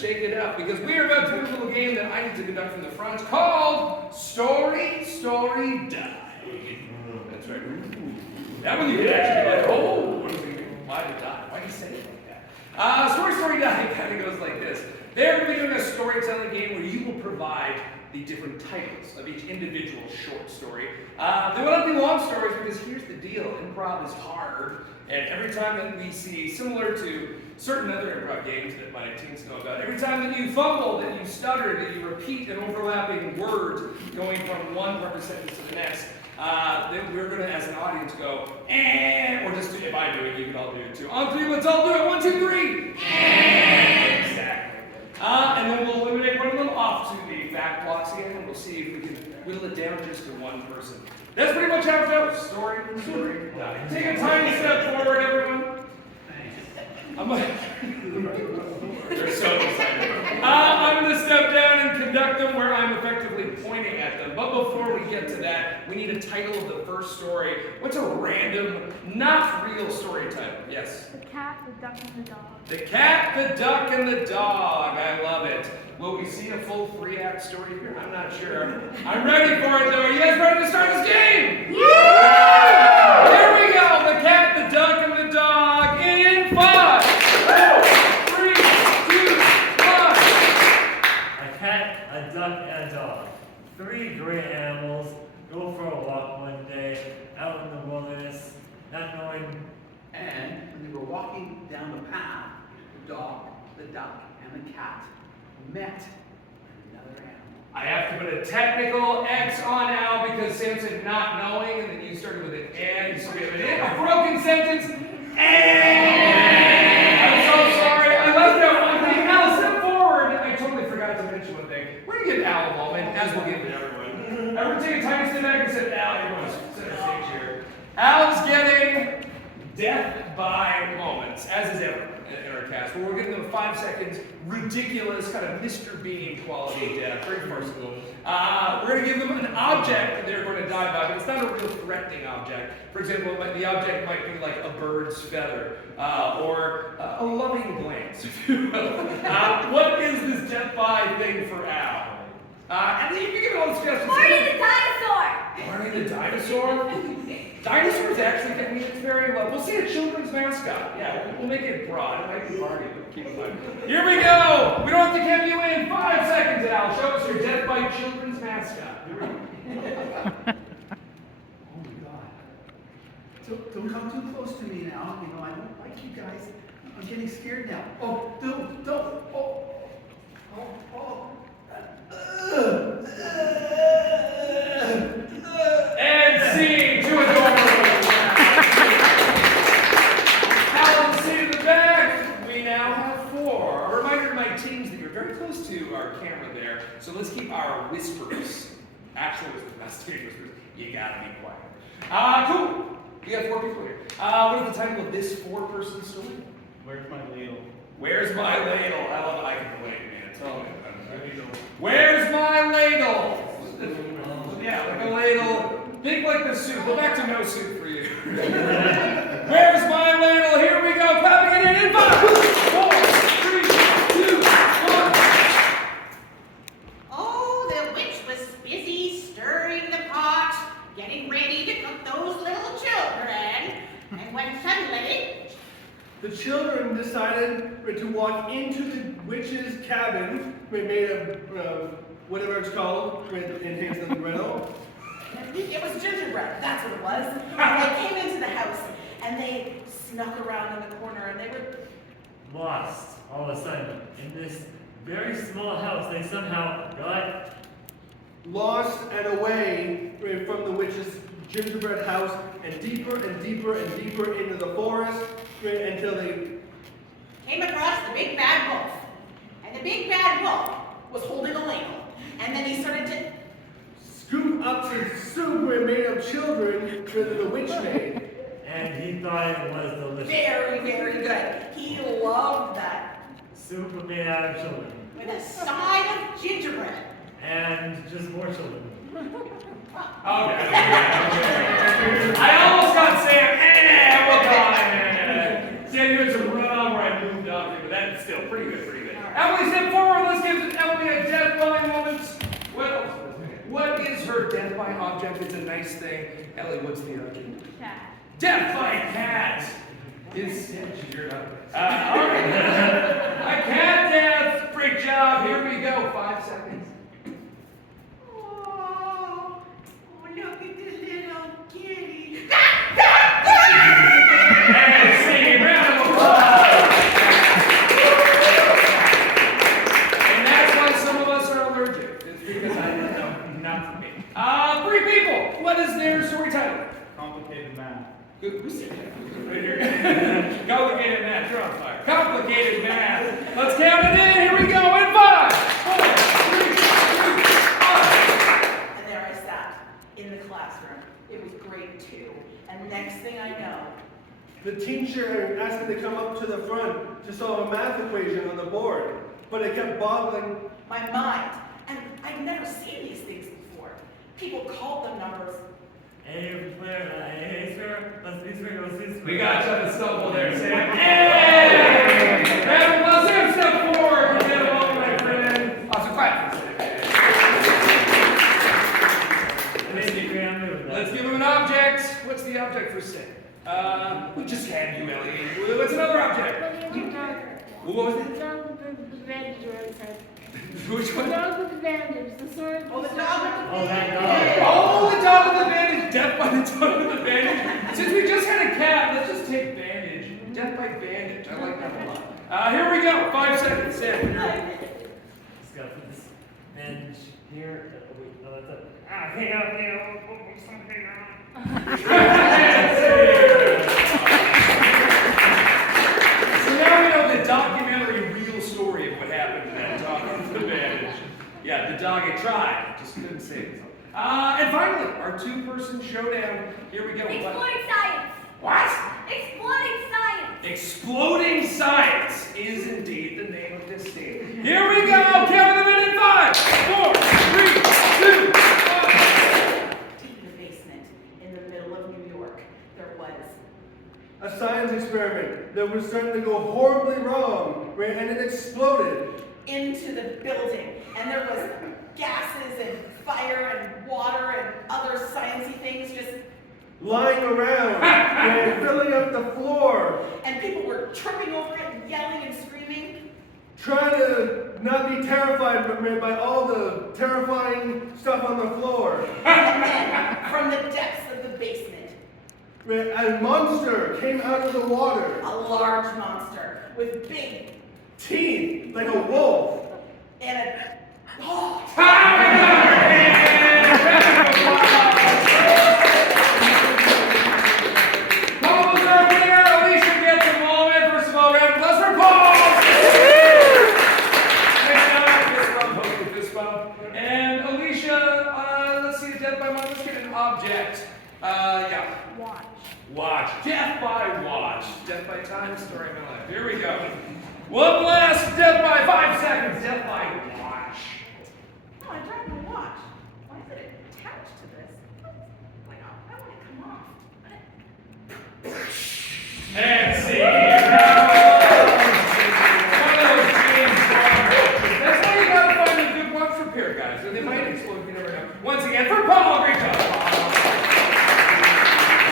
shake it up, because we are about to do a little game that I need to conduct from the front called Story, Story, Die. That's right. That one you can actually be like, oh, why did die? Why do you say it like that? Story, Story, Die kind of goes like this. They're going to be doing a storytelling game where you will provide the different titles of each individual short story. They will not be long stories, because here's the deal. Improv is hard, and every time that we see, similar to certain other improv games that my teens know about, every time that you fumble, that you stutter, that you repeat an overlapping word going from one part of the sentence to the next, then we're going to, as an audience, go, or just, if I do it, you can all do it too. On three, let's all do it. 1, 2, 3. Exactly. And then we'll eliminate one of them off to the fact blocks again, and we'll see if we can whittle it down just to one person. That's pretty much how it goes. Story, story, die. Take a tiny step forward, everyone. I'm like, they're so excited. I'm going to step down and conduct them where I'm effectively pointing at them. But before we get to that, we need a title of the first story. What's a random, not real story title? Yes? The Cat, the Duck, and the Dog. The Cat, the Duck, and the Dog. I love it. Will we see a full 3-act story here? I'm not sure. I'm ready for it, though. Are you guys ready to start this game? Yeah! Here we go. The Cat, the Duck, and the Dog in 5, 4, 3, 2, 1. A cat, a duck, and a dog. 3 great animals go for a walk one day out in the wilderness, not knowing. And when they were walking down the path, the dog, the duck, and the cat met another animal. I have to put a technical X on now because Sam said not knowing, and then you started with an and, so we have a broken sentence. And I'm so sorry. I left out one thing. Al, step forward. I totally forgot to mention one thing. We're going to give Al a moment, as we'll give to everyone. Everyone take a tiny step back and say, Al, everyone's center stage here. Al's getting death by moments, as is everyone in our cast. But we're giving them 5 seconds, ridiculous, kind of Mr. Bean quality death, very personal. We're going to give them an object that they're going to die by, but it's not a real threatening object. For example, the object might be like a bird's feather, or a loving glance, if you will. What is this death by thing for Al? And then you can give it all the suggestions. Barney the dinosaur! Barney the dinosaur? Dinosaurs actually get me very well. We'll see a children's mascot. Yeah, we'll make it broad. It might be Barney, but keep in mind. Here we go! We don't have to count you in. 5 seconds, Al. Show us your death by children's mascot. Here we go. Oh my God. Don't come too close to me now. You know, I don't like you guys. I'm getting scared now. Oh, don't. Oh. And scene. Too adorable. Alan, sit in the back. We now have 4. A reminder to my teams that you're very close to our camera there, so let's keep our whispers, actual whispers, not stage whispers. You gotta be quiet. Cool. We got 4 people here. What is the title of this 4-person story? Where's my ladle? Where's my ladle? I love it. I can relate, man. Tell me. Where's my ladle? Yeah, like a ladle. Think like the soup. Go back to no soup for you. Where's my ladle? Here we go. Clapping it in 5, 4, 3, 2, 1. Oh, the witch was busy stirring the pot, getting ready to cook those little children. And when suddenly, The children decided to walk into the witch's cabin, made of whatever it's called, in Hansel and Gretel. it was gingerbread, that's what it was. And they came into the house and they snuck around in the corner and they were Lost all of a sudden in this very small house. They somehow got Lost and away from the witch's gingerbread house, and deeper and deeper and deeper into the forest, until they came across the big bad wolf. And the big bad wolf was holding a ladle. And then he started to scoop up some soup made of children that the witch made. and he thought it was delicious. very, very good. He loved that. Soup made out of children. With a side of gingerbread. And just more children. Okay. I almost got Sam. We'll call him. Sam, you had some run on where I moved up here, but that's still pretty good, pretty good. Emily, step sure, death by object is a nice thing. Ellie, what's the object? Cat. Death by cat is all right. A cat death. Great job. Here we go. 5 seconds. Oh, look at the little kitty. And singing round of applause. And that's why some of us are allergic. It's because I don't know. Not for me. 3 people. What is their story title? Complicated math. Who said that? Right here. Complicated math. You're on fire. Complicated math. Let's count it in. Here we go. In 5, 4, 3, 2, 1. And there I sat in the classroom. It was grade 2. And next thing I know, The teacher asked me to come up to the front to solve a math equation on the board, but it kept boggling. my mind, and I'd never seen these things before. People called them numbers. Hey, sir, let's be sure to see. We got you on the stumble there, Sam. Hey! Round of applause. Sam, step forward. We'll get along, my friend. Awesome. Clap. Let's give him an object. What's the object for Sam? We just had you, Ellie. What's another object? What was it? The dog with the bandage around his head. Which The one? dog with the bandage. The sword. Oh, the dog with the Oh, that bandage. dog. Oh, the dog with the bandage. Death by the dog with the bandage. Since we just had a cat, let's just take bandage. Death by bandage. I like that a lot. Here we go. 5 seconds. Sam, when you're ready. Just gotta put this bench here. Oh, wait, no, that's it. Hang on. Something on. So now we know the documentary real story of what happened to that dog with the bandage. Yeah, the dog had tried, just couldn't save himself. And finally, our 2-person showdown. Here we go. Exploding science. What? Exploding science. Exploding Science is indeed the name of this team. Here we go. Count them in 5, 4, 3, 2, 1. Deep in the basement, in the middle of New York, there was A science experiment that was starting to go horribly wrong, right? And it exploded. into the building, and there was gases and fire and water and other sciencey things just, Lying around, right? Filling up the floor, and people were tripping over it and yelling and screaming. trying to not be terrified by all the terrifying stuff on the floor. And then, from the depths of the basement, Right? A monster came out of the water. a large monster with big Teeth, like a wolf. and a oh, Paul's our winner. Alicia gets a moment. First of all, round of applause for Paul. Next up, fist bump, host with fist bump. And Alicia, let's see, death by let's get an object. Yeah. Watch. Watch. Death by watch. Death by time, story of my life. Here we go. One last death by 5 seconds. Death by watch. oh, I dropped my watch. Why is it attached